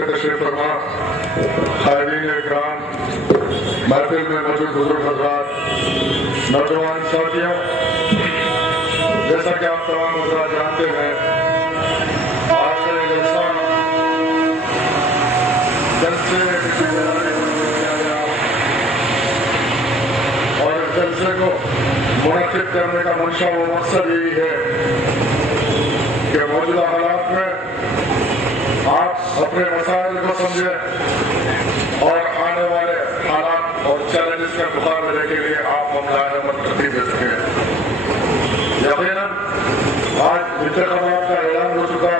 کے تشریف فرما، قائدین اکرام، محفل میں موجود بزرگ حضرات، نوجوان ساتھیوں، جیسا کہ آپ تمام حضرات جانتے ہیں، آج کا یہ جلسہ جلسے کیا گیا اور اس جلسے کو منعقد کرنے کا منشا و مقصد یہی ہے کہ موجودہ حالات میں آپ اپنے مسائل کو سمجھیں اور آنے والے حالات اور چیلنجز کے مقابلے کے لیے آپ مملائن عمل ترتیب دے سکیں۔ یقیناً آج انتخابات کا اعلان ہو چکا،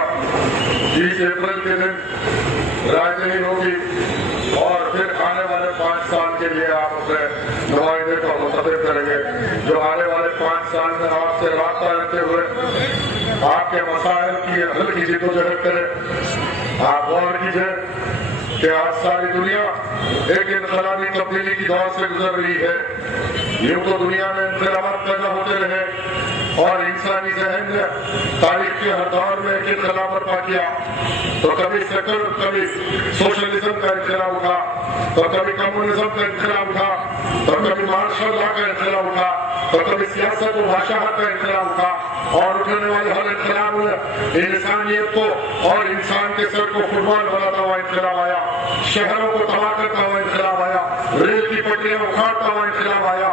30 اپریل کے دن رائے دہی ہوگی اور پھر آنے والے 5 سال کے لیے آپ اپنے نمائندے کو منتخب کریں گے جو آنے والے 5 سال میں آپ سے رابطہ رکھتے ہوئے آپ کے مسائل کی حل کی جدوجہد کرے۔ آپ غور کیجئے کہ آج ساری دنیا ایک انقلابی تبدیلی کی دور سے گزر رہی ہے۔ یوں تو دنیا میں انقلابات پیدا ہوتے رہے اور انسانی ذہن نے تاریخ کے ہر دور میں ایک انقلاب برپا کیا، تو کبھی سیکولر، کبھی سوشلزم کا انقلاب اٹھا، تو کبھی کمیونزم کا انقلاب اٹھا، تو کبھی مارشل لا کا انقلاب اٹھا، تو کبھی سیاست و بادشاہت کا انقلاب اٹھا، اور اٹھنے والے ہر انقلاب میں انسانیت کو اور انسان کے سر کو فٹ بال بناتا ہوا انقلاب آیا، شہروں کو تباہ کرتا ہوا انقلاب آیا، ریل کی پٹریاں اکھاڑتا ہوا انقلاب آیا،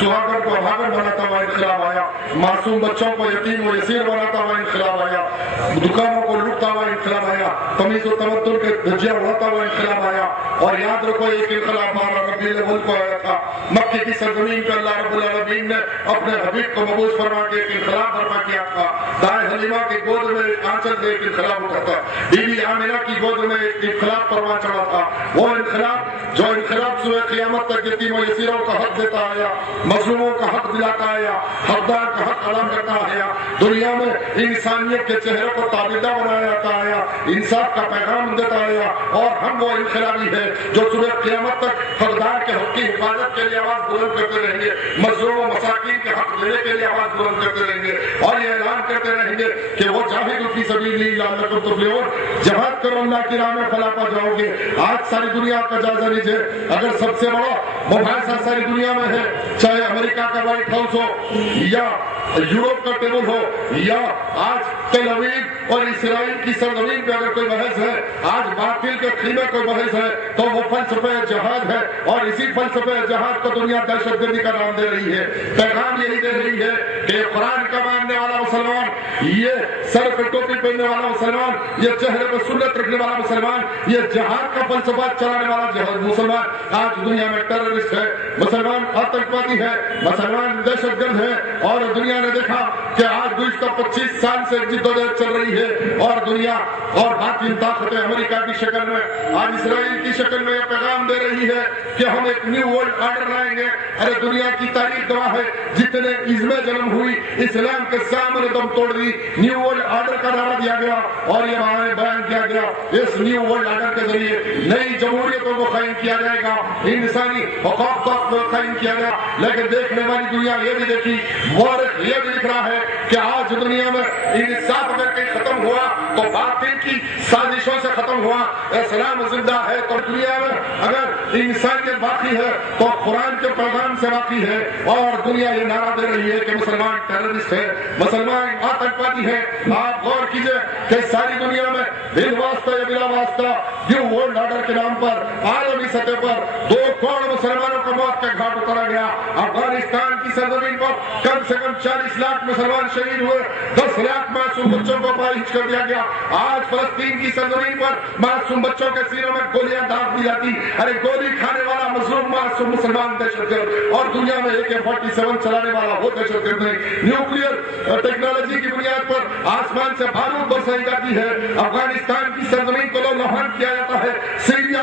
سہاگن کو ہاگن بناتا ہوا انقلاب آیا، معصوم بچوں کو یتیم و یسیر بناتا ہوا انقلاب آیا، دکانوں کو لوٹتا ہوا انقلاب آیا، تمیز و تمدن کے دھجیاں اڑاتا ہوا انقلاب آیا۔ اور یاد رکھو ایک انقلاب ربیع الاول کو آیا تھا، مکے کی سرزمین پہ اللہ رب العالمین نے اپنے حبیب کو مبعوث فرما کے ایک انقلاب برپا کیا تھا۔ دائیں حلیمہ کی گود میں آنچل میں ایک انقلاب اٹھا تھا، بی بی آمنہ کی گود میں ایک انقلاب پرواں چڑھا تھا، وہ انقلاب جو انقلاب سوئے قیامت تک یتیم و یسیروں کا حق دیتا آیا، مظلوموں کا حق دلاتا آیا، حقدار کا حق ادا کرتا آیا، دنیا میں انسانیت کے چہرے کو تابیدہ بنایا جاتا آیا، انصاف کا پیغام دیتا آیا۔ اور ہم وہ انقلابی ہے جو صبح قیامت تک حقدار کے حق کی حفاظت کے لیے آواز بلند کرتے رہیں گے، مظلوم و مساکین کے حق دینے کے لیے آواز بلند کرتے رہیں گے، اور یہ اعلان کرتے رہیں گے کہ وہ جاہدوا فی سبیل اللہ لعلکم تفلحون، جہاد کرو اللہ کی راہ میں فلاح پا جاؤ گے۔ آج ساری دنیا کا جائزہ لیجیے، اگر سب سے بڑا مباحثہ ساری دنیا میں ہے، چاہے امریکہ کا وائٹ ہاؤس ہو یا یورپ کا ٹیبل ہو یا آج تل اویو اور اسرائیل کی سرزمین پہ اگر کوئی بحث ہے، آج باطل کے خیمے کوئی بحث ہے، تو وہ فلسفہ جہاد ہے، اور اسی فلسفہ جہاد کو دنیا دہشت گردی کا نام دے رہی ہے۔ پیغام یہی دے رہی ہے کہ قرآن کا ماننے والا مسلمان، یہ سر پہ ٹوپی پہننے والا مسلمان، یہ چہرے پہ سنت رکھنے والا مسلمان، یہ جہاد کا فلسفہ چلانے والا جہاد مسلمان آج دنیا میں ٹیررسٹ ہے، مسلمان آتنکوادی ہے، مسلمان دہشت گرد ہے۔ اور دنیا نے دیکھا کہ آج گزشتہ 25 سال سے جدوجہد چل رہی ہے، اور دنیا اور باطل طاقتیں امریکہ کی شکل میں، آج اسرائیل کی شکل میں یہ پیغام دے رہی ہے کہ ہم ایک نیو ورلڈ آرڈر لائیں گے۔ ارے دنیا کی تاریخ گواہ ہے، جتنے عزمیں جنم ہوئی، اسلام کے سامنے دم توڑ دی، نیو ورلڈ آرڈر کا نعرہ دیا گیا اور یہ بیان کیا گیا اس نیو ورلڈ آرڈر کے ذریعے نئی جمہوریتوں کو قائم کیا جائے گا، انسانی حقوق کو قائم کیا گیا۔ لیکن دیکھنے والی دنیا یہ بھی دیکھی، مورخ یہ بھی لکھ رہا ہے کہ آج دنیا میں انصاف اگر کہیں ختم ہوا تو باطل کی سازشوں سے ختم ہوا، اسلام زندہ ہے تو دنیا میں اگر انسانیت باقی ہے تو قرآن کے پیغام سے باقی ہے۔ اور دنیا یہ نعرہ دے رہی ہے کہ مسلمان ٹیررسٹ ہے، مسلمان آتنکوادی ہے۔ آپ غور کیجئے کہ ساری دنیا میں بل واسطہ یا بلا واسطہ نیو ورلڈ آرڈر کے نام پر عالمی سطح پر 2 کروڑ مسلمانوں کو موت کا گھاٹ اتارا گیا۔ افغانستان کی سرزمین پر کم سے کم 40 لاکھ مسلمان شہید ہوئے، 10 لاکھ معصوم بچوں کو پائش کر دیا گیا۔ آج فلسطین کی سرزمین پر معصوم بچوں کے سینوں میں گولیاں داغ دی جاتی، ارے گولی کھانے والا مظلوم معصوم مسلمان دہشت گرد، اور دنیا میں AK-47 چلانے والا وہ دہشت گرد نہیں۔ نیوکلیئر ٹیکنالوجی کی بنیاد پر آسمان سے بارود برسائی جاتی ہے، افغانستان کی سرزمین کو لوہان کیا جاتا ہے، سیریا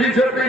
BJP,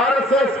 RSS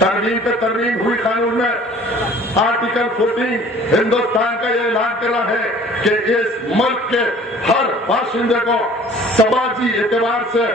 ترمیم پہ ترمیم ہوئی قانون میں آرٹیکل 14 ہندوستان کا یہ اعلان کر رہا ہے کہ اس ملک کے ہر باشندے کو سماجی اعتبار سے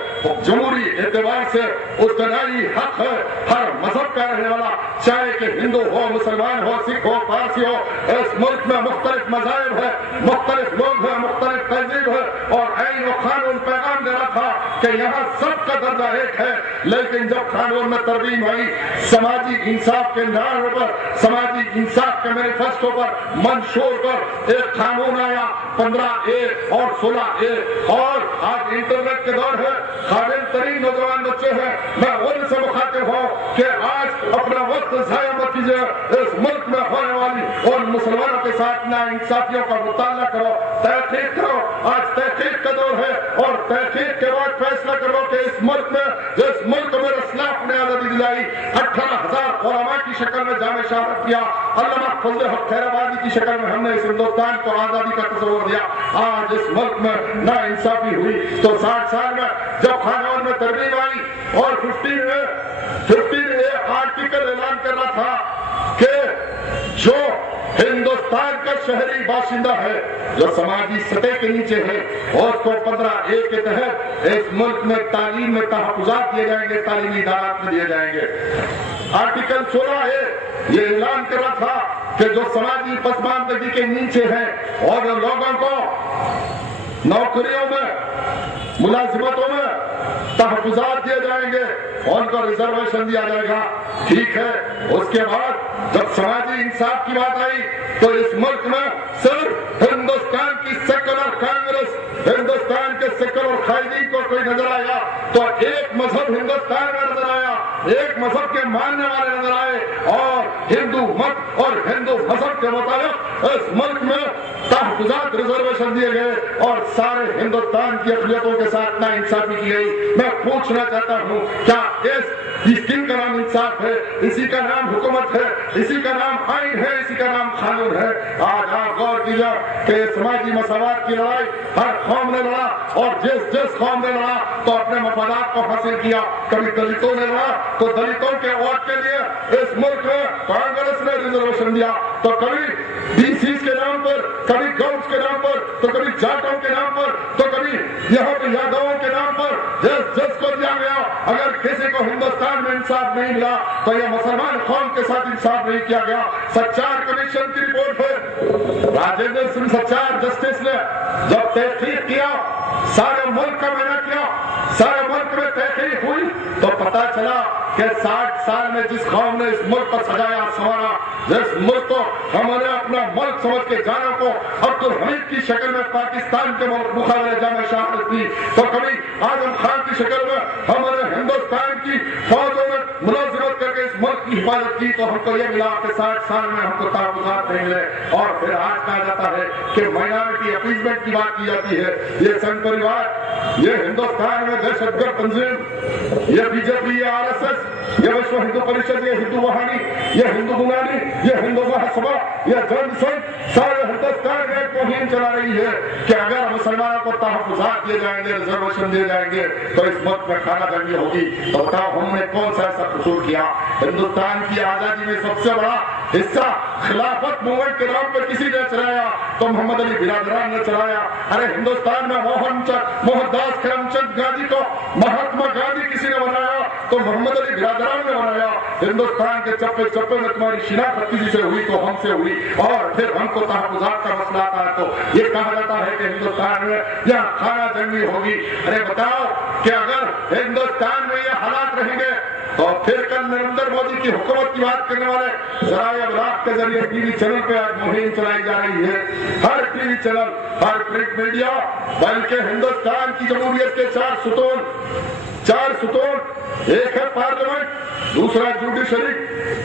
جمہوری اعتبار سے اتنائی حق ہے. ہر مذہب کا رہنے والا چاہے کہ ہندو ہو مسلمان ہو سکھ ہو پارسی ہو اس ملک میں مختلف مذاہب ہے مختلف لوگ ہیں مختلف تہذیب ہے اور آئین و قانون پیغام دے رہا تھا کہ یہاں سب کا درجہ ایک ہے. لیکن جب قانون میں ترمیم آئی سماجی انصاف کے نعرے پر سماجی انصاف کے مینیفیسٹو پر منشور پر ایک قانون آیا 15A اور 16A اور آج انٹرنیٹ کے دور ہے قابل ترین نوجوان بچے ہیں. میں ان سے مخاطب ہوں کہ آج اپنا وقت ضائع مت کیجیے. اس ملک میں ہونے والی اور مسلمانوں کے ساتھ نا انصافیوں کا مطالعہ کرو تحقیق کرو. آج تحقیق کا دور ہے اور تحقیق کے بعد فیصلہ کرو کہ اس ملک میں جس ملک میں اسلاف نے آزادی دلائی 18,000 علماء کی شکل میں جامع شہادت کیا علامہ فضل حق خیرآبادی کی شکل میں ہم نے اس ہندوستان کو آزادی کا تصور دیا. آج اس ملک میں نا انصافی ہوئی تو 60 سال میں جب قانون میں ترمیم آئی اور 15A آرٹیکل اعلان کر رہا تھا کہ جو ہندوستان کا شہری باشندہ ہے جو سماجی سطح کے نیچے ہے اور اس کو 15A کے تحت اس ملک میں تعلیم میں تحفظات دیے جائیں گے تعلیمی ادارات میں دیے جائیں گے. آرٹیکل 16A یہ اعلان کر رہا تھا کہ جو سماجی پسماندگی کے نیچے ہیں اور لوگوں کو نوکریوں میں ملازمتوں میں تحفظات دیے جائیں گے ان کو ریزرویشن دیا جائے گا. ٹھیک ہے. اس کے بعد جب سماجی انصاف کی بات آئی تو اس ملک میں صرف ہندوستان کی سیکولر کانگریس ہندوستان کے سیکولر قائدین کو کوئی نظر آیا تو ایک مذہب ہندوستان میں نظر آیا ایک مذہب کے ماننے والے نظر آئے اور ہندو مت اور ہندو مذہب کے مطابق اس ملک میں تحفظات ریزرویشن دیے گئے اور سارے ہندوستان کی اقلیتوں کے ساتھ نا انصافی کی گئی. میں پوچھنا چاہتا ہوں کیا اس کا نام انصاف ہے اسی کا نام حکومت ہے اسی کا نام آئین ہے اسی کا نام قانون ہے. آج آپ غور کیجیے کہ سماجی مساوات کی لڑائی ہر قوم نے لڑا اور جس قوم نے لڑا تو اپنے مفادات کو حاصل کیا. کبھی دلتوں نے لڑا تو دلتوں کے ووٹ کے لیے اس ملک میں کانگریس نے ریزرویشن دیا تو کبھی BCs کے نام پر کبھی گاؤں کے نام پر تو کبھی جاٹوں کے نام پر تو کبھی یہاں پہ یادووں کے نام پر جس کو دیا گیا. اگر کسی کو ہندوستان میں انصاف نہیں ملا تو یہ مسلمان قوم کے ساتھ انصاف نہیں کیا گیا. سچار کمیشن کی رپورٹ ہے راجندر سنگھ سچار جسٹس نے جب تحقیق کیا سارے ملک کا مینا کیا سارے ملک میں تحقیق ہوئی تو پتا چلا کہ 60 سال میں جس قوم نے اس ملک کو سجایا سنوارا جس ملک کو ہم نے اپنا ملک سمجھ کے جانا کو عبدالحمید کی شکل میں پاکستان کے مقابلے جامع شہادت دی تو کبھی اعظم خان کی شکل میں ہم نے ہندوستان کی فوجوں میں ملازمت کر کے اس ملک کی حفاظت کی تو ہم کو یہ ملا کہ 60 سال میں ہم کو تحفظات نہیں ملے. اور پھر آج کہا جاتا ہے کہ مائنارٹی اپیزمنٹ کی بات کی جاتی ہے. یہ سنگ پریوار یہ ہندوستان میں دہشت گرد تنظیم یہ BJP یہ RSS یہ وشو ہندو پریشد یہ ہندو وہانی یہ ہندو گنانی یہ ہندو مہاسبھا یہ جن سنگھ سارے ہندوستان میں ایک مہم چلا رہی ہے کہ اگر مسلمانوں کو تحفظات دیے جائیں گے ریزرویشن دیے جائیں گے تو اس ملک میں خانہ جنگی ہوگی. تو بتاؤ ہم نے کون سا ایسا قصور کیا؟ ہندوستان کی آزادی میں سب سے بڑا حصہ خلافت موومنٹ کے نام پر کسی نے چلایا تو محمد علی برادران نے چلایا. ارے ہندوستان میں موہن داس کرم چند گاندھی کو مہاتما گاندھی کسی نے بنایا تو محمد علی برادران نے بنایا. ہندوستان کے چپے چپے میں تمہاری شناخت کسی سے ہوئی تو ہم سے ہوئی اور پھر ہم کو تحفظات کا مسئلہ آتا ہے تو یہ کہا جاتا ہے کہ ہندوستان میں یہاں خانہ جنگی ہوگی. ارے بتاؤ کہ اگر ہندوستان میں یہ حالات رہیں گے تو پھر کل نریندر مودی کی حکومت کی بات کرنے والے ذرائع ابلاغ کے ذریعے TV چینل پہ آج مہم چلائی جا رہی ہے. ہر TV چینل ہر پرنٹ میڈیا بلکہ ہندوستان کی جمہوریت کے 4 ستون ایک ہے پارلیمنٹ دوسرا جوڈیشری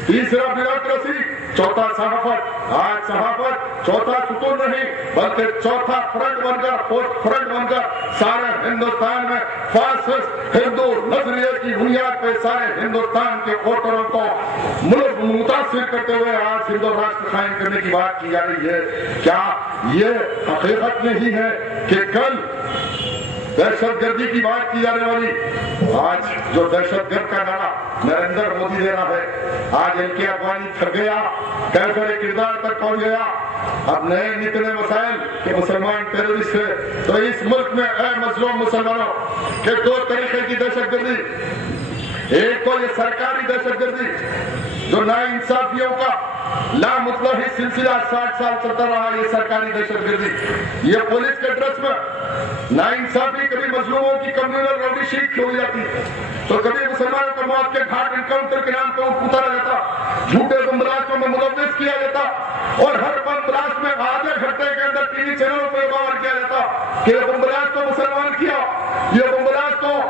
تیسرا بیوروکریسی چوتھا صحافت. آج صحافت چوتھا ستون نہیں بلکہ چوتھا فرنٹ بن کر فورتھ فرنٹ بن کر سارے ہندوستان میں فاسسٹ ہندو نظریے کی بنیاد پہ سارے ہندوستان کے ووٹروں کو ملک متاثر کرتے ہوئے آج ہندو راشٹر قائم کرنے کی بات کی جا رہی ہے. کیا یہ حقیقت نہیں ہے کہ کل دہشت گردی کی بات کی جانے والی، آج جو دہشت گرد کا نعرہ نریندر مودی دے رہا ہے، آج ان کے افغانی تھک گیا، کیفر کردار تک پہنچ گیا، اب نئے نکلے مسائل کہ مسلمان ٹیررسٹ ہے۔ تو اس ملک میں اے مظلوم مسلمانوں کہ دو طریقے کی دہشت گردی، ایک تو یہ سرکاری دہشت گردی جو ناانصافیوں کا لامطلبی سلسلہ 60 سال چلتا رہا، یہ سرکاری دہشت گردی، یہ پولیس کے ڈریس میں ناانصافی، کبھی مظلوموں کی کمیونل روڈی شیٹ کھوئی جاتی، تو کبھی مسلمانوں کو موت کے گھاٹ انکاؤنٹر کے نام پہ اتارا جاتا، جھوٹے بم بلاسٹوں میں ملوث کیا جاتا، اور ہر بم بلاسٹ میں آدھے گھنٹے کے اندر ٹی وی چینلوں پہ باور کیا جاتا کہ یہ بم بلاسٹ تو مسلمان کیا، یہ بم بلاسٹ تو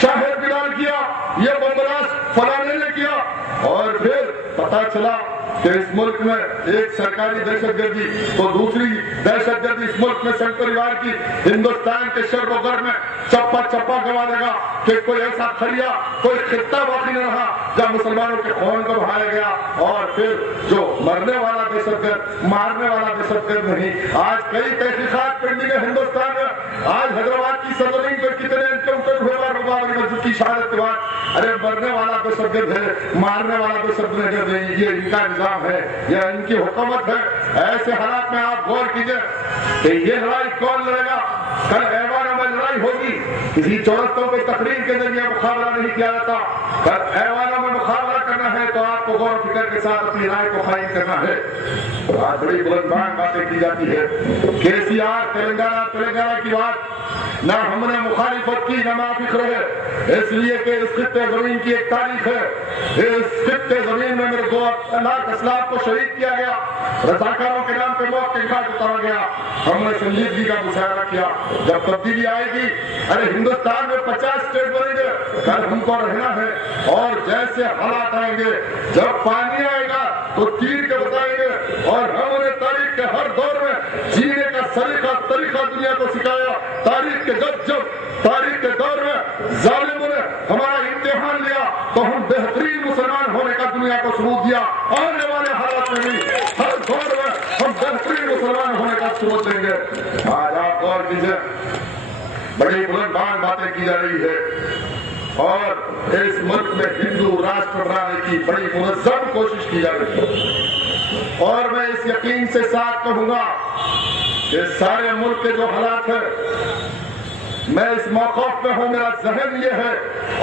شاہد بلال کیا، یہ بم بلاسٹ فلانے نے کیا، اور پھر پتا چلا کہ اس ملک میں ایک سرکاری دہشت گردی تو دوسری دہشت گردی اس ملک میں سنگ پریوار کی ہندوستان کے شرق و غرب میں چپا چپا گوا دے گا کہ کوئی ایسا کھڑیا، کوئی خطہ باقی نہ رہا جہاں مسلمانوں کے خون کو بہایا گیا، اور پھر جو مرنے والا دہشت گرد، مارنے والا دہشت گرد نہیں۔ آج کئی تحقیقات پینڈنگ ہے ہندوستان میں، آج حیدرآباد کی سرزمین پہ کتنے انکاؤنٹر ہوئے، بابری مسجد کی شہادت کے بعد، ارے مرنے والا دہشت گرد ہے، مارنے والا دہشت گرد نہیں، یہ ان کا نظام ہے، یہ ان کی حکومت ہے۔ ایسے حالات میں آپ غور کیجئے کہ یہ لڑائی کون لڑے گا؟ کل ایوانوں میں لڑائی ہوگی، کسی چورستوں پہ تقریر کے ذریعے مقابلہ نہیں کیا جاتا، کل ایوانوں میں مقابلہ کرنا ہے تو آپ کو غور و فکر کے ساتھ اپنی رائے کو قائم کرنا ہے۔ آج بڑی بلند باتیں کی جاتی ہے، KCR تلنگانہ کی بات، نہ ہم نے مخالفت کی نہ موافق رہے، اس لیے کہ اس خطے زمین کی ایک تاریخ ہے، اس خطے زمین میں میرے 2 لاکھ اسلاف کو شہید کیا گیا، رضاکاروں کے نام پہ موت کے گھاٹ اتارا گیا، ہم نے سنجیدگی کا مظاہرہ کیا۔ جب تبدیلی آئے گی، ارے ہندوستان میں 50 اسٹیٹ بنیں گے، کل ہم کو رہنا ہے، اور جیسے حالات آئیں گے، جب پانی آئے گا تو تیر کے بتائیں گے، اور ہم نے تاریخ کے ہر دور میں جینے کا طریقہ دنیا کو سکھایا۔ تاریخ کے تاریخ کے دور میں ظالموں نے ہمارا امتحان لیا تو ہم بہترین مسلمان ہونے کا دنیا کو ثبوت دیا، آنے والے حالات میں بھی ہر دور میں ہم بہترین مسلمان ہونے کا ثبوت دیں گے۔ آج آپ غور کیجئے، بڑی بلند باتیں کی جا رہی ہے، اور اس ملک میں ہندو راشٹر بنانے کی بڑی منظم کوشش کی جا رہی ہے، اور میں اس یقین سے ساتھ کہوں گا کہ سارے ملک کے جو حالات ہیں، میں اس موقف پہ ہوں، میرا ذہن یہ ہے،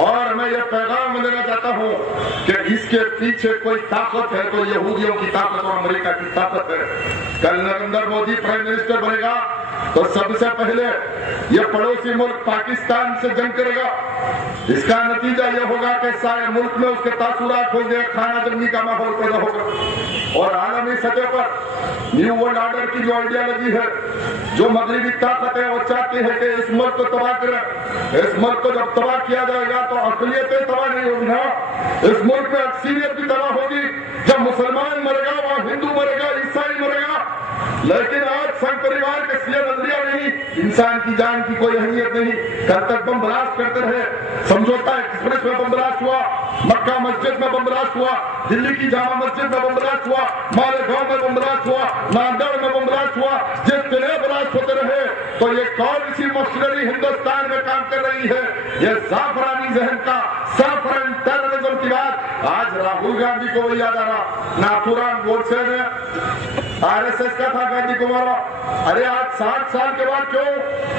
اور میں یہ پیغام دینا چاہتا ہوں کہ اس کے پیچھے کوئی طاقت ہے تو یہودیوں کی طاقت اور امریکہ کی طاقت ہے۔ کل نریندر مودی پرائم منسٹر بنے گا تو سب سے پہلے یہ پڑوسی ملک پاکستان سے جنگ کرے گا، اس کا نتیجہ یہ ہوگا کہ سارے ملک میں اس کے تاثرات ہوں گے، کھانا جنگی کا ماحول پیدا ہوگا، اور عالمی سطح پر نیو ورلڈ آرڈر کی جو آئیڈیالوجی ہے، جو مغربی طاقت ہے، وہ چاہتی ہے کہ اس ملک کو تباہ کرے۔ اس ملک کو جب تباہ کیا جائے گا تو اقلیتیں تباہ نہیں ہوگی، نا، اس ملک میں اکثریت بھی تباہ ہوگی۔ جب مسلمان مرے گا، وہاں ہندو مرے گا، عیسائی مرے گا، لیکن آج سنگ پریوار کا یہ نظریہ نہیں، انسان کی جان کی کوئی اہمیت نہیں، کل تک بم بلاسٹ کرتے رہے، سمجھوتا ایکسپریس میں بم بلاسٹ ہوا، مکہ مسجد میں بم بلاسٹ ہوا، دلی کی جامع مسجد میں بم بلاسٹ ہوا، مالیگاؤں میں بم بلاسٹ ہوا، ناندیڑ میں بم بلاسٹ ہوا، جتنے بلاسٹ ہوتے رہے تو یہ کون سی مشنری ہندوستان میں کام کر رہی ہے؟ یہ زعفرانی ذہن کا، زعفران ٹیررزم کی بات آج راہل گاندھی کو بھی یاد آ رہا، ناتھورام گوڈسے نے RSS کا تھا گاندھی کو مارا، ارے آج 60 سال کے بعد کیوں؟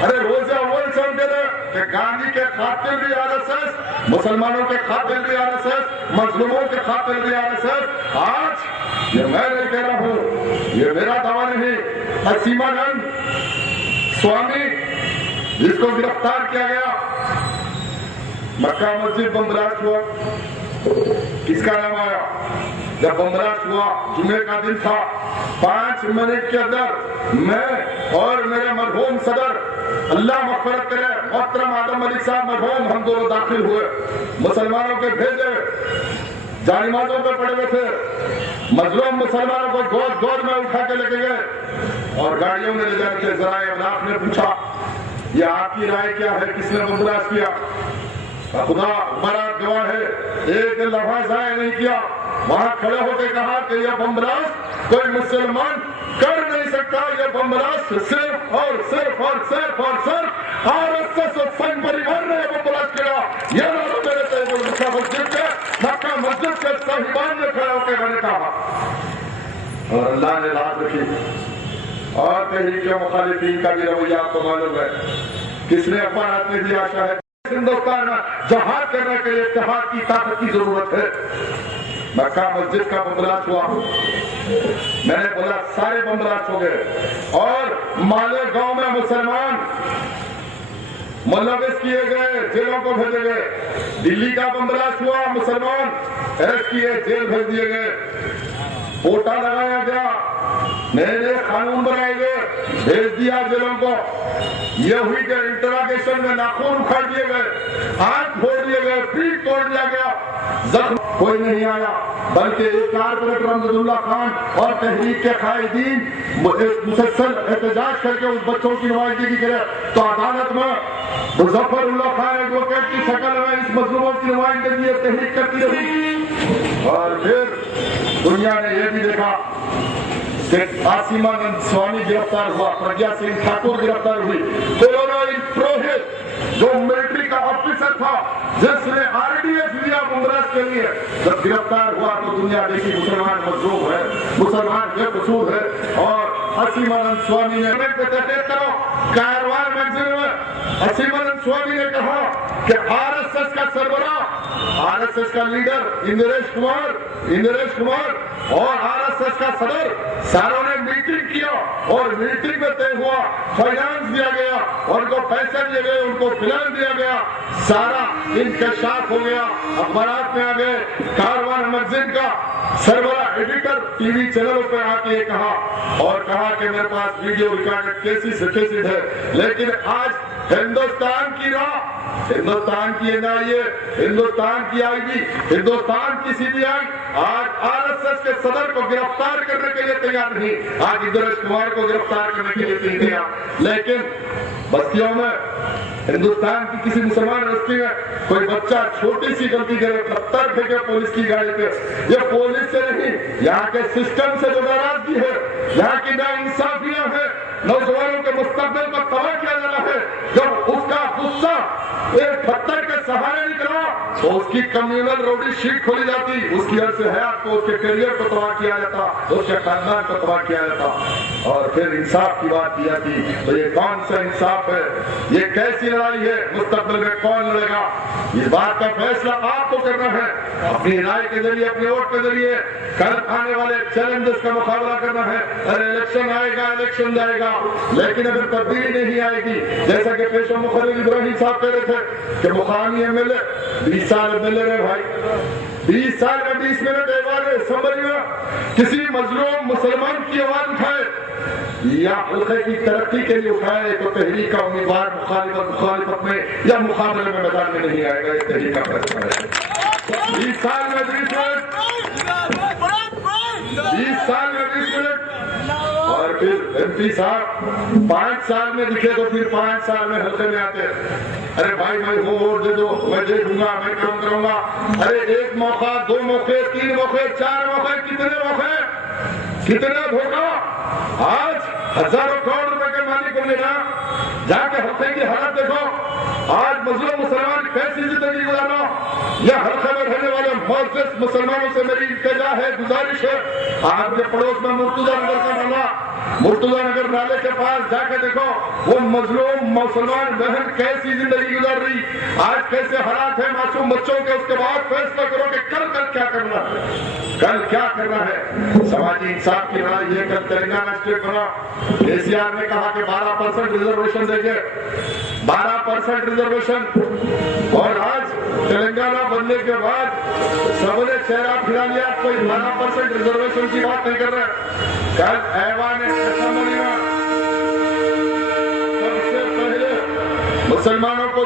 ارے روز اول سے ہم کہتے ہیں کہ گاندھی کے قاتل بھی RSS، مسلمانوں کے قاتل بھی RSS، مظلوموں کے قاتل بھی RSS۔ آج یہ میں نہیں کہہ رہا ہوں، یہ میرا دعویٰ نہیں، اسیمانند سوامی جس کو گرفتار کیا گیا، مکہ مسجد بم بلاسٹ ہوا، کس کا نام آیا؟ جب بم بلاسٹ ہوا، جمعے کا دن تھا، 5 منٹ کے اندر میں اور میرے مرحوم صدر، اللہ مغفرت کرے، محترم آدم ملک صاحب مرحوم، ہم دونوں داخل ہوئے، مسلمانوں کے بھیجے، جانمازوں پہ پڑے ہوئے تھے، مظلوم مسلمانوں کو گود میں اٹھا کے لے کے گئے، اور گاڑیوں میں لے جا کے ذرائع ابلاغ نے پوچھا یہ آپ کی رائے کیا ہے، کس نے بم بلاسٹ کیا؟ خدا بڑا گواہ ہے، ایک لمحہ ضائع نہیں کیا، وہاں کھڑے ہو کے کہا کہ یہ بم بلاسٹ کوئی مسلمان کر نہیں سکتا، یہ بم بلاسٹ صرف اور صرف اور صرف اور صرف RSS اور سنگ پریوار نے بم بلاسٹ کیا۔ یہ نعرہ میرے تیز مکہ مسجد کے صاحبان نے کھڑے ہو کے میں نے کہا، اور اللہ نے رات رکھی۔ اور تحریک مخالفین کا بھی رویہ آپ کو معلوم ہے، کس نے اخبارات میں دیا شاید ہندوستان میں جہاد کرنے کے لیے اتحاد کی طاقت کی ضرورت ہے۔ مکہ مسجد کا بم بلاسٹ ہوا، میں نے بولا سارے بم بلاسٹ ہو گئے، اور مالیگاؤں میں مسلمان ملوث کیے گئے، جیلوں کو بھیجے گئے۔ دلی کا بم بلاسٹ ہوا، مسلمان اریسٹ کیے، جیل بھیج دیے گئے، کوٹا لگایا گیا، نئے نئے قانون بنائے گئے، بھیج دیا جیلوں کو۔ یہ ہوئی کہ انٹراگیشن میں ناخون اکھاڑ دیے گئے، ہاتھ پھوڑ دیے گئے، پیٹ توڑ دیا گیا، زخم کوئی نہیں آیا، بلکہ ایک کارپوریٹر رمضان اللہ خان اور تحریک کے قائدین مسلسل احتجاج کر کے اس بچوں کی نمائندگی کرے تو عدالت میں مظفر اللہ خان ایڈوکیٹ کی شکل میں اس مظلوموں کی نمائندگی تحریک کرتی رہی۔ اور پھر دنیا نے یہ بھی دیکھا کہ آسیمانند سوامی گرفتار ہوا، پرگیا سنگھ ٹھاکر گرفتار ہوئی، کولونل پروہت جو ملٹری کا آفیسر تھا جس نے RDF لیا بمبلاسٹ کے لیے، جب گرفتار ہوا تو دنیا دیکھی مسلمان مظلوم ہے، مسلمان بے قصور ہے۔ اور آسیمانند سوامی نے تحقیق کرو کاروان میگزین میں، آسیمانند سوامی نے کہا کہ RSS کا سربراہ، RSS کا لیڈر اندریش کمار اور RSS کا صدر ساروں نے میٹنگ کیا، اور میٹنگ میں طے ہوا، فائنانس دیا گیا، اور ان کو پیسے دیے گئے، ان کو پلان دیا گیا، سارا انکشاف ہو گیا، اخبارات میں آ گئے۔ کاروان میگزین کا سربراہ ایڈیٹر ٹی وی چینلوں پہ آ کے کہا، اور کہا کہ میرے پاس ویڈیو ریکارڈ کیسٹ ہے، لیکن آج ہندوستان کی راہ، ہندوستان کی NIA، ہندوستان کی IB، ہندوستان کی CBI آج RSS کے صدر کو گرفتار کرنے کے لیے تیار نہیں، آج اندریش کمار کو گرفتار کرنے کے لیے تیار۔ لیکن بستیوں میں، ہندوستان کی کسی مسلمان بستی میں کوئی بچہ چھوٹی سی غلطی کرے، پتھر پھینکے پولیس کی گاڑی پہ، یہ پولیس سے نہیں، یہاں کے سسٹم سے جو ناراضگی ہے، یہاں کی ناانصافیاں ہیں، نوجوانوں کے مستقبل کو تباہ کیا جانا ہے۔ جب اس کا غصہ ایک پتھر کے سہارے نکلا تو اس کی کمیونل روڈی شیٹ کھولی جاتی، اس کی عرص حیات کو، اس کے کیریئر کو تباہ کیا جاتا، اس کے خاندان کو تباہ کیا جاتا، اور پھر انصاف کی بات کی جاتی۔ تو یہ کون سا انصاف ہے؟ یہ کیسی لڑائی ہے؟ مستقبل میں کون لڑے گا؟ اس بات کا فیصلہ آپ کو کرنا ہے، اپنی رائے کے ذریعے، اپنے ووٹ کے ذریعے۔ کل آنے والے چیلنجز کا مقابلہ کرنا ہے۔ ارے الیکشن آئے گا، الیکشن جائے گا، لیکن اگر تبدیلی نہیں آئے گی، جیسا کہ پیشوا مخرج ابراہیم صاحب کہہ رہے تھے کہ مقامی MLA 20 سال MLA رہے بھائی، 20 سال میں 20 منٹ ایوان اسمبلی میں کسی مظلوم مسلمان کی آواز اٹھائے یا حلقے کی ترقی کے لیے اٹھائے تو تحریک کا امیدوار مخالفت میں یا مقابلے میں میدان میں نہیں آئے گا۔ اس تحریک کا فیصلہ ہے۔ 20 سال میں 20 منٹ، 20 سال میں 20 منٹ، اور پھر MP صاحب 5 سال میں دکھے تو پھر 5 سال میں حلقے میں آتے۔ ارے بھائی میں ووٹ دے دو، میں دیکھوں گا، میں کام کروں گا۔ ارے 1 موقع، 2 موقع، 3 موقع، 4 موقع، کتنے موقع، کتنا دھوکہ۔ آج ہزاروں کروڑ روپے کے مالک کو لینا، جا کے حلقے کی حالت دیکھو۔ آج مظلوم مسلمان کیسی زندگی گزارنا، یہ حلقے میں رہنے والے معزز مسلمانوں سے میری التجا ہے، گزارش ہے۔ آپ کے پڑوس میں مرتضی نگر کا نالا، مرتضی نگر نالے کے پاس جا کے دیکھو، وہ مظلوم مسلمان بہن کیسی زندگی گزار رہی، آج کیسے حالات ہیں معصوم بچوں کے۔ اس کے بعد فیصلہ کرو کہ کل کیا کرنا ہے، کل کیا کرنا ہے۔ سماجی انصاف کی لڑائی ہے۔ کل تلنگانہ اسٹیٹ بنا، KCR نے کہا کہ 12% ریزرویشن دیں گے، 12% ریزرویشن، اور آج تلنگانہ بننے کے بعد سب نے چہرہ پھرا لیا، کوئی 12% ریزرویشن کی بات نہیں کر رہے۔ کل ایوان اسمبلی میں سب سے پہلے مسلمانوں کو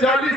40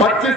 25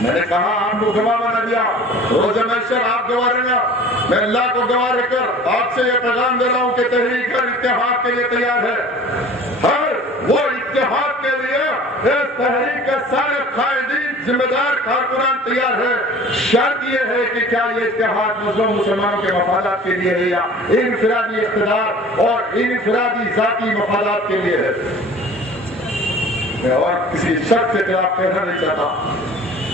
میں نے کہا آپ کو گواہ بنا دیا, روز محشر آپ گواہ رہنا. میں اللہ کو گواہ رہ کر آپ سے یہ پیغام دے رہا ہوں کہ تحریک اتحاد کے لیے تیار ہے. ہر وہ اتحاد کے لیے اس تحریک کے سارے قائدین ذمہ دار کارکنان تیار ہے. شرط یہ ہے کہ کیا یہ اتحاد مسلمانوں کے مفادات کے لیے ہے یا انفرادی اقتدار اور انفرادی ذاتی مفادات کے لیے ہے. میں اور کسی شخص کے خلاف کہنا نہیں چاہتا.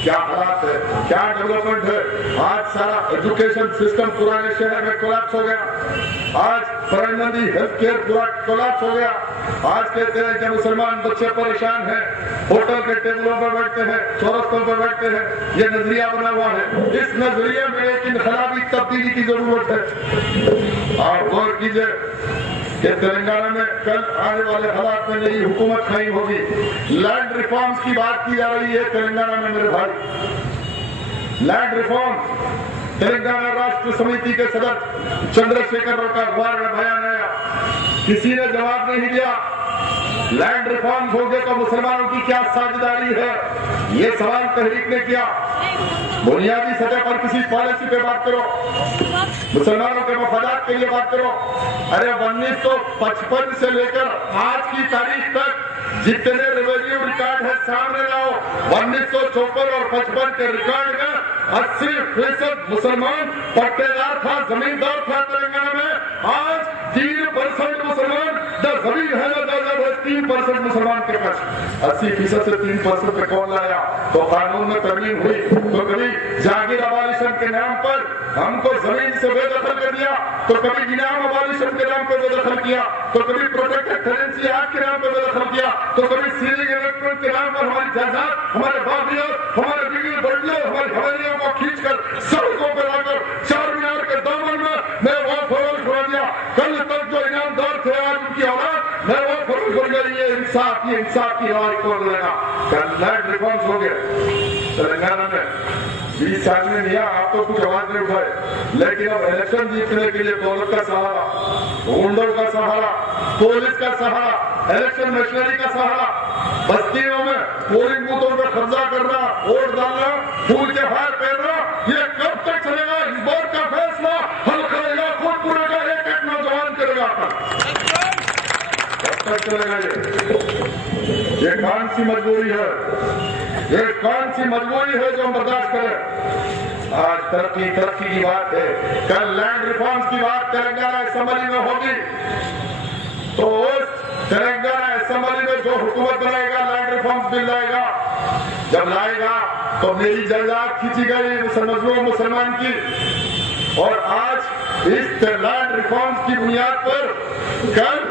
کیا حالات ہے, کیا ڈیولپمنٹ ہے. آج سارا ایجوکیشن سسٹم پرانے شہر میں کولیپس ہو گیا. آج پرائمری ہیلتھ کیئر پورا کولیپس ہو گیا. آج کہتے ہیں کہ مسلمان بچے پریشان ہیں, ہوٹل کے ٹیبلوں پر بیٹھتے ہیں, چورستوں پر بیٹھتے ہیں. یہ نظریہ بنا ہوا ہے. اس نظریے میں ایک انقلابی تبدیلی کی ضرورت ہے. آپ غور کیجئے کہ تلنگانہ میں کل آنے والے حالات میں نئی حکومت قائم ہوگی. لینڈ ریفارمز کی بات کی جا رہی ہے تلنگانہ میں میرے بھائی. لینڈ ریفارم تلنگانہ راشٹر سمیتی کے صدر چندر شیکھر راؤ کا اخبار میں بیان آیا. کسی نے جواب نہیں دیا. لینڈ ریفارمز ہو گئے تو مسلمانوں کی کیا ساجھیداری ہے, یہ سوال تحریک نے کیا. بنیادی سطح پر کسی پالیسی پہ بات کرو, مسلمانوں کے مفادات کے لیے بات کرو. ارے 1955 سے لے کر آج کی تاریخ تک جتنے ریونیو ریکارڈ ہے سامنے لاؤ. 1954 اور 55 کے ریکارڈ میں 80% مسلمان پٹے دار تھا, زمیندار تھا تلنگانہ میں. آج 3% مسلمان نہ زمین ہے نہ جائیداد ہے. 3% مسلمان کے پاس. 80% سے 3% پہ کون لایا؟ تو قانون میں ترمیم ہوئی تو کبھی جہانگیر ابالیشن کے نام پر ہم کو زمین سے بے دخل کر دیا, تو کبھی انعام ابالیشن کے نام پہ بے دخل کیا, تو کبھی پروٹیکٹڈ ٹیننسی ایکٹ کے نام پہ بے دخل کیا, تو کبھی سیلنگ الیکٹرک کے نام پر ہماری جائیداد, ہمارے باغیات, ہمارے بیوی بچے, ہماری حویلیوں کو کھینچ کر سڑکوں پہ لا کر چار مینار کے دامن میں وہ فروغ چھوڑا دیا. کل تک جو انعامدار تھے آج ان کی اولاد میں وہ فروغ چھوڑ گئی. یہ انصاف کی آواز کون لے گا؟ کل لینڈ ریفارمز ہو گئے تلنگانہ میں. 20 سال میں نہیں, آپ تو کچھ آواز نہیں اٹھائے, لیکن اب الیکشن جیتنے کے لیے دولت کا سہارا, گنڈوں کا سہارا, پولیس کا سہارا, الیکشن مشینری کا سہارا, بستیوں میں پولنگ بوتھوں میں قبضہ کرنا, ووٹ ڈالنا, پھول کے ہار پہننا, یہ کب تک چلے گا؟ اس بار کا فیصلہ حل کرے گا خود پورے کا ایک ایک نوجوان کرے گا. کب تک چلے گا یہ کون سی مجبوری ہے؟ یہ کون سی مجبوری ہے جو ہم برداشت کریں؟ آج ترقی کی بات ہے, کل لینڈ ریفارمز کی بات تلنگانہ اسمبلی میں ہوگی. تو اس تلنگانہ اسمبلی میں جو حکومت بنائے گا لینڈ ریفارمز بل لائے گا. جب لائے گا تو میری جائیداد کھینچی گئی مظلوم مسلمان کی, اور آج اس لینڈ ریفارمز کی بنیاد پر کل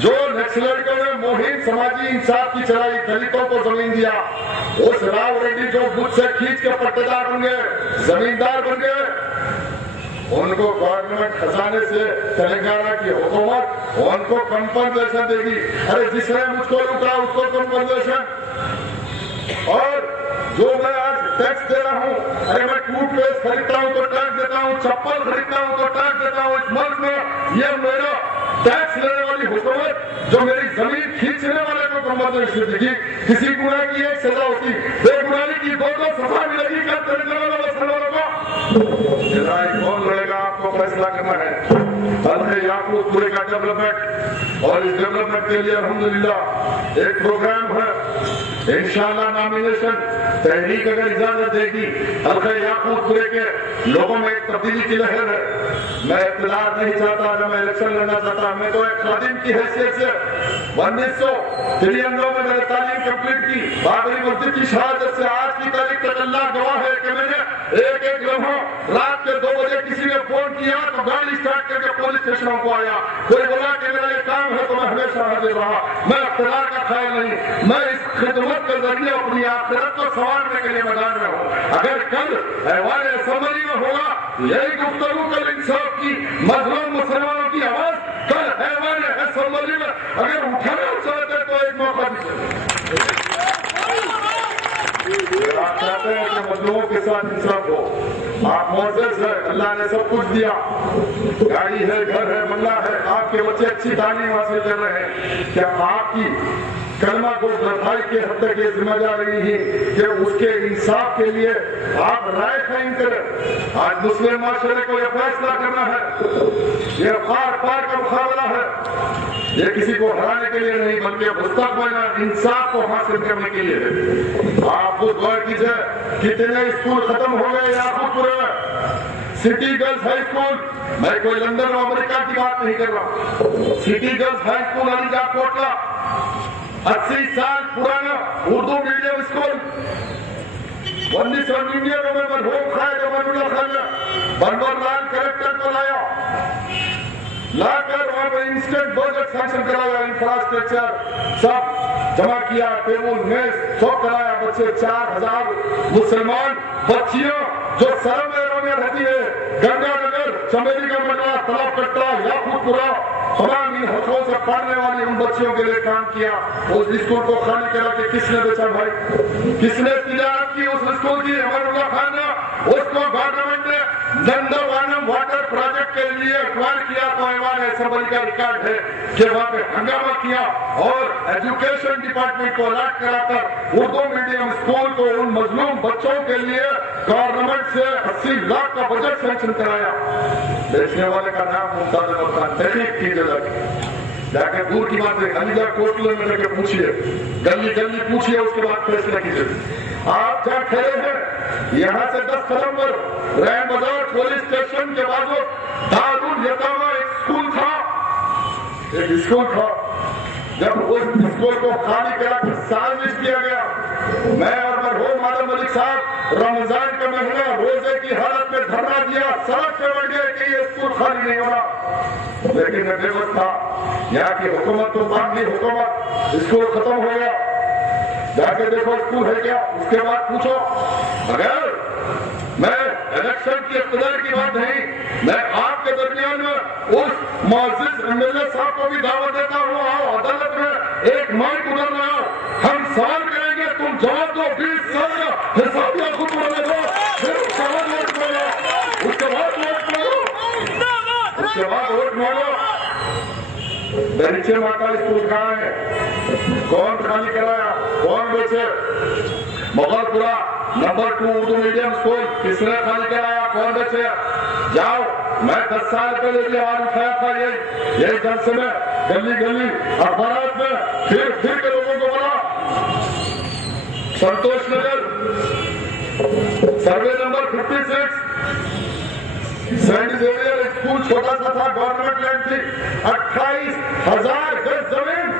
جو نکسلائٹوں نے مہم سماجی انصاف کی چلائی, دلتوں کو زمین دیا, اس راؤ ریڈی جو بدھ سے کھینچ کے پٹے دار بن گئے, زمیندار بن گئے, ان کو گورنمنٹ خزانے سے تلنگانہ کی حکومت ان کو کمپنسیشن دے گی. ارے جس نے مجھ کو لوٹا اس کو کمپنسیشن, اور جو میں آج ٹیکس دے رہا ہوں, ارے میں ٹوتھ پیسٹ خریدتا ہوں تو ٹیکس دیتا ہوں, چپل خریدتا ہوں تو ٹیکس دیتا ہوں. اس ملک میں یہ میرا ٹیکس لینے والی حکومت جو میری زمین کھینچنے والے کو کمپنسیشن دے گی. کسی گناہ کی ایک سزا ہوتی, بے گناہی کی 2 سزا ملے گی. کل تلنگانہ میں مسلمانوں کو لڑائی کون لڑے گا آپ کو فیصلہ کرنا ہے. بلکہ یعقوب پورے کا ڈیولپمنٹ, اور اس ڈیولپمنٹ کے لیے الحمدللہ ایک پروگرام ہے. انشاءاللہ نامینیشن تحریک اگر اجازت دے گی, حلقہ یعقوب پورے کے لوگوں میں ایک تبدیلی کی لہر ہے. میں اختلاف نہیں چاہتا, نہ میں الیکشن لڑنا چاہتا. میں تو ایک خادم کی حیثیت سے 1993 میں نے تعلیم کمپلیٹ کی. بابری مسجد کی شہادت سے آج کی تاریخ تک اللہ گواہ ہے کہ میں نے ایک لمحہ رات کے 2 بجے کسی نے فون کیا تو گاڑی اسٹارٹ کر کے پولیس اسٹیشنوں کو آیا. کوئی بولا کہ میرا یہ کام ہے تو میں ہمیشہ حاضر رہا. میں اقتدار کا خیال نہیں, میں اس خدمت کے ذریعے اپنی آخرت کو سنوارنے کے لیے میدان میں ہوں. اگر کل ایوان اسمبلی میں ہوگا یہی گفتگو کل انصاف کی, مظلوم مسلمانوں کی آواز کل ایوان اسمبلی میں اگر اٹھانا چاہتے تو ایک موقع آپ چاہتے ہیں کہ مظلوموں کے ساتھ انصاف ہو. آپ معزز ہے, اللہ نے سب کچھ دیا, گاڑی ہے, گھر ہے, بنگلہ ہے, آپ کے بچے اچھی تعلیم حاصل کر رہے ہیں. کیا آپ کی کلمہ کو بھائی کے حد تک یہ ذمہ داری ہے کہ اس کے انصاف کے لیے آپ رائے قائم کریں. آج مسلم معاشرے کو یہ فیصلہ کرنا ہے, یہ پار کا مقابلہ ہے, یہ کسی کو ہرانے کے لیے نہیں بلکہ مستقبل انصاف کو حاصل کرنے کے لیے ہے. آپ خود غور کیجئے کتنے اسکول ختم ہو گئے یا خود پورے سٹی گرلز ہائی اسکول, میں کوئی لندن اور امریکہ کی بات نہیں کر رہا, سٹی گرلز ہائی اسکول علی جا کوٹلا 80 سال پرانا اردو میڈیم اسکول 1999 میں مرحوم خواجہ امان اللہ خان نے بنور لال کلیکٹر کو لا کر وہاں پہ انسٹنٹ بجٹ سینکشن کرایا, انفراسٹرکچر سب جمع کیا, ٹیبل میز سب کرایا. بچے 4000 مسلمان بچیاں جو سر میں رہتی ہے گنگا نگر, چمیلی کا منڈلا, تلاب کٹا, یاقوت پورا, تمام ان حقوں سے پڑھنے والی ان بچیوں کے لیے کام کیا. اس اسکول کو خالی کرا کے کس نے بیچا بھائی, کس نے تجارت کی اس اسکول کی؟ امان اللہ خان نے. اس کو گورنمنٹ نے نندوانم واٹر پروجیکٹ کے لیے ایکوائر کیا تو ایوان اسمبلی کا ریکارڈ ہے کہ وہاں پہ ہنگامہ کیا اور ایجوکیشن ڈپارٹمنٹ کو الرٹ کرا کر اردو میڈیم اسکول کو ان مظلوم بچوں کے لیے گورنمنٹ سے 80 لاکھ کا بجٹ سینکشن کرایا. بیچنے والے کا نام ممتاز احمد خان, تحقیق کیجیے جا کے دور کی بات ہے, علی گڑھ کوٹلے میں جا کے پوچھیے, گلی گلی پوچھیے, اس کے بعد فیصلہ کیجیے. آپ جہاں کھڑے ہیں یہاں سے 10 قدم پر رحم بازار پولیس اسٹیشن کے بازو دارالیتامہ ایک اسکول تھا. جب اس اسکول کو خالی کرا کے سازش کیا گیا, میں اور مرحوم آدم ملک صاحب رمضان کا مہینہ روزے کی حالت میں دھرنا دیا, سڑک پہ بڑھ گیا کہ یہ اسکول خالی نہیں ہوگا. لیکن میں بے بس تھا, یہاں کی حکومت تو باندھی حکومت, اسکول ختم ہو گیا. جا کے دیکھو اسکول ہے کیا, اس کے بعد پوچھو. اگر میں الیکشن کی اقتدار کی بات نہیں, میں آپ کے درمیان میں اس معزز ایم ایل اے صاحب کو بھی دعوت دیتا ہوں, آؤ عدالت میں ایک مائک ادھر لاؤ, ہم سوال کریں گے, تم جواب دو, 20 سال کا حسابیہ خود بولے دو, پھر اس کے بعد ووٹ مانگو, اس کے بعد ووٹ مانگو, اس کے بعد ووٹ مانگو. دریچے ماتا اسکول کہاں ہے, کون خالی کرایا, کون بیچے؟ مغل پورا نمبر 2 اردو میڈیم اسکول کس نے خالی کرایا, کون بیچے؟ جاؤ, میں 10 سال پہلے بھی آواز اٹھایا تھا یہی جلسے میں, گلی گلی اخبارات میں پھر کے لوگوں کو بولا. Santosh Nagar survey number 56 Saint Xavier school چھوٹا سا تھا, گورنمنٹ لینڈ تھی, 28,000 گز زمین,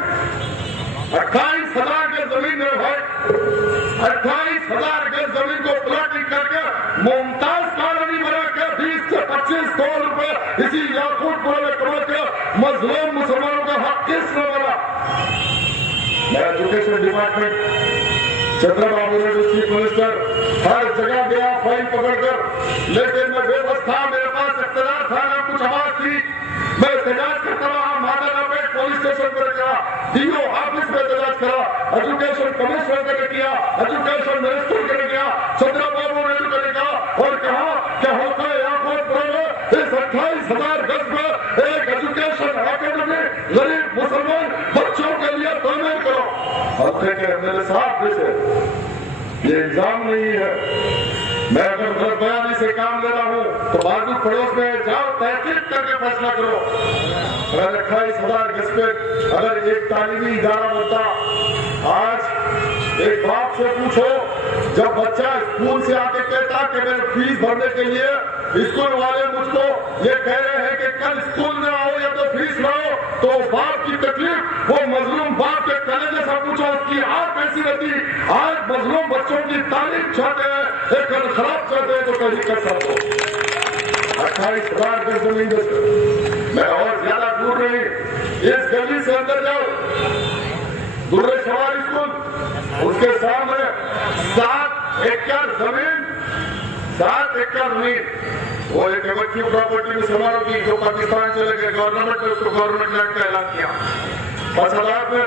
28,000 گز زمین میرے بھائی, 28,000 گز زمین کو پلاٹنگ کر کے ممتاز کالونی بنا کے 20 سے 25 کروڑ روپے اسی یاقوت پورے میں کما کے مظلوم مسلمانوں کا حق کس نے بنا؟ میں ایجوکیشن ڈپارٹمنٹ چندر بابو نے جو چیف منسٹر ہر جگہ گیا فائل پکڑ کر, لیکن میں بے بس تھا, میرے پاس اقتدار تھا نہ کچھ آواز تھی. میں احتجاج کرتا رہا, مادر پیٹ پولیس اسٹیشن پر کیا, ڈی او آفس میں احتجاج کرا, ایجوکیشن کمشنر نے کیا, ایجوکیشن منسٹر نے کیا, چندر بابو نے کہا اور کہا کہ حلقہ یاقوت پورے میں اس 28,000 گز میں ایک ایجوکیشن اکیڈمی غریب مسلمان بچوں کے لیے تعمیر کرو. حلقے کے ایم ایل اے صاحب جیسے یہ الزام نہیں ہے, میں اگر غلط بیانی سے کام لے رہا ہوں تو بازو پڑوس میں جاؤ, تحقیق کر کے فیصلہ کرو. اگر 28,000 گز پہ اگر ایک تعلیمی ادارہ ہوتا, آج ایک باپ سے پوچھو, جب بچہ اسکول سے آ کے کہتا کہ میں فیس بھرنے کے لیے اسکول والے مجھ کو یہ کہہ رہے ہیں کہ کل اسکول میں آؤ یا تو فیس لاؤ, تو باپ کی تکلیف وہ مظلوم باپ کے کلیجے سے پوچھو اس کی آپ کیسی رہتی. آج مظلوم بچوں کی تعلیم چاہتے ہیں, ایک انقلاب چاہتے ہیں, تو کہیں کر سکو. 28,000 گز زمین میں اور زیادہ دور نہیں, اس گلی سے اندر جاؤ, درے شوال اسکول, اس کے سامنے 7 ایکڑ زمین, 7 ایکڑ زمین, وہ ایک ایویکٹیو پراپرٹی مسلمانوں کی جو پاکستان چلے گئے, گورنمنٹ نے اس کو گورنمنٹ لینڈ کا اعلان کیا. 5,000 میں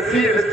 SC ST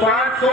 500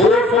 200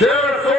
150